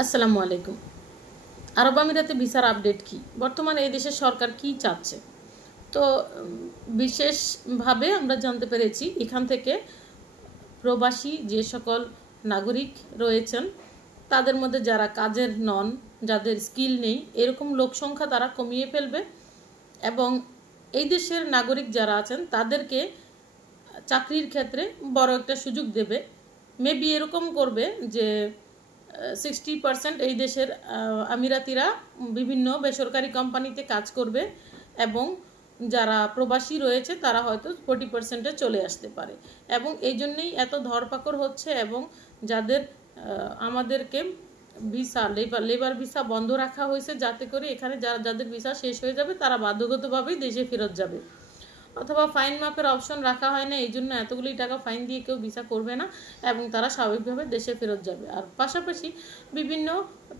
আসসালামু আলাইকুম। আরব আমিরাতে ভিসার আপডেট কি? বর্তমানে এই দেশের সরকার কি চাচ্ছে? তো বিশেষভাবে আমরা জানতে পেরেছি এখান থেকে প্রবাসী যে সকল নাগরিক রয়েছেন তাদের মধ্যে যারা কাজের নন, যাদের স্কিল নেই, এরকম লোক সংখ্যা তারা কমিয়ে ফেলবে এবং এই দেশের নাগরিক যারা আছেন তাদেরকে চাকরির ক্ষেত্রে বড় একটা সুযোগ দেবে। মেবি এরকম করবে যে 60% এই দেশের আমিরাতিরা বিভিন্ন বেসরকারি কোম্পানিতে কাজ করবে এবং যারা প্রবাসী রয়েছে তারা হয়তো 40%-এ চলে আসতে পারে। এবং এই জন্যেই এত ধরপাকড় হচ্ছে এবং যাদের আমাদেরকে ভিসা লেবার ভিসা বন্ধ রাখা হয়েছে যাতে করে এখানে যাদের ভিসা শেষ হয়ে যাবে তারা বাধ্যগতভাবেই দেশে ফেরত যাবে, অথবা ফাইন মাপের অপশন রাখা হয় না, এই জন্য এতগুলি টাকা ফাইন দিয়ে কেউ ভিসা করবে না এবং তারা স্বাভাবিকভাবে দেশে ফেরত যাবে। আর পাশাপাশি বিভিন্ন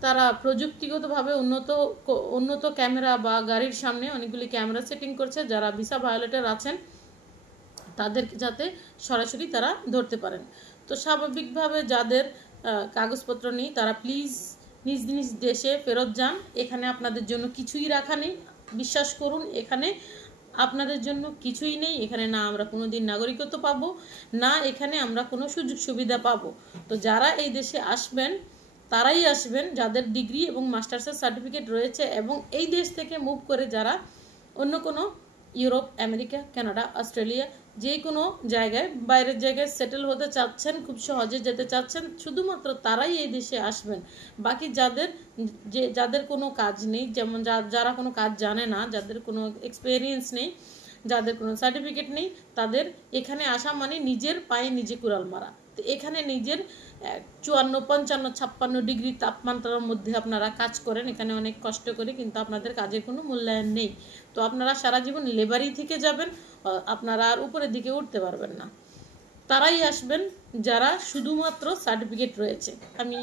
তারা প্রযুক্তিগতভাবে উন্নত ক্যামেরা বা গাড়ির সামনে অনেকগুলি ক্যামেরা সেটিং করছে, যারা ভিসা ভায়োলেটর আছেন তাদেরকে যাতে সরাসরি তারা ধরতে পারেন। তো স্বাভাবিকভাবে যাদের কাগজপত্র নেই তারা প্লিজ নিজ নিজ দেশে ফেরত যান। এখানে আপনাদের জন্য কিছুই রাখা নেই, বিশ্বাস করুন, এখানে আপনাদের জন্য কিছুই নেই। এখানে না আমরা কোনো দিন নাগরিকত্ব পাবো, না এখানে আমরা কোনো সুযোগ সুবিধা পাবো। তো যারা এই দেশে আসবেন তারাই আসবেন যাদের ডিগ্রি এবং মাস্টার্সের সার্টিফিকেট রয়েছে এবং এই দেশ থেকে মুভ করে যারা অন্য কোনো ইউরোপ, আমেরিকা, কানাডা, অস্ট্রেলিয়া যে কোনো জায়গায় বাইরের জায়গায় সেটেল হতে চাচ্ছেন, খুব সহজে যেতে চাচ্ছেন, শুধুমাত্র তারাই এই দেশে আসবেন। বাকি যাদের কোনো কাজ নেই, যেমন যারা কোনো কাজ জানে না, যাদের কোনো এক্সপেরিয়েন্স নেই, যাদের কোনো সার্টিফিকেট নেই, তাদের এখানে আসা মানে নিজের পায়ে নিজে কুড়াল মারা। তো এখানে নিজের 54, 55, 56 ডিগ্রি তাপমাত্রার মধ্যে আপনারা কাজ করেন, এখানে অনেক কষ্ট করে, কিন্তু আপনাদের কাজের কোনো মূল্যায়ন নেই। তো আপনারা সারা জীবন লেবারই থেকে যাবেন, আপনারা আর উপরের দিকে উঠতে পারবেন না। তারাই আসবেন যারা শুধুমাত্র সার্টিফিকেট রয়েছে। আমি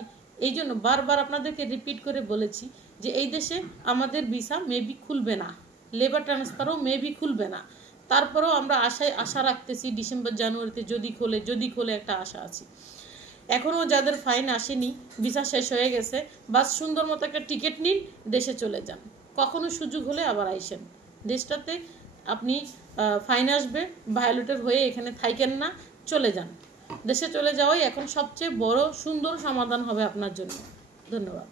এই জন্য বারবার আপনাদেরকে রিপিট করে বলেছি যে এই দেশে আমাদের ভিসা মেবি খুলবে না, লেবার ট্রান্সফারও মেবি খুলবে না, তারপরেও আমরা আশা রাখতেছি ডিসেম্বর জানুয়ারিতে যদি খোলে একটা আশা আছে। এখনও যাদের ফাইন আসেনি, ভিসা শেষ হয়ে গেছে, বাস সুন্দর মতো একটা টিকিট নিন, দেশে চলে যান। কখনো সুযোগ হলে আবার আইসেন দেশটাতে। আপনি ফাইন আসবে, ভায়োলেটর হয়ে এখানে থাকেন না, চলে যান। দেশে চলে যাওয়াই এখন সবচেয়ে বড় সুন্দর সমাধান হবে আপনার জন্য। ধন্যবাদ।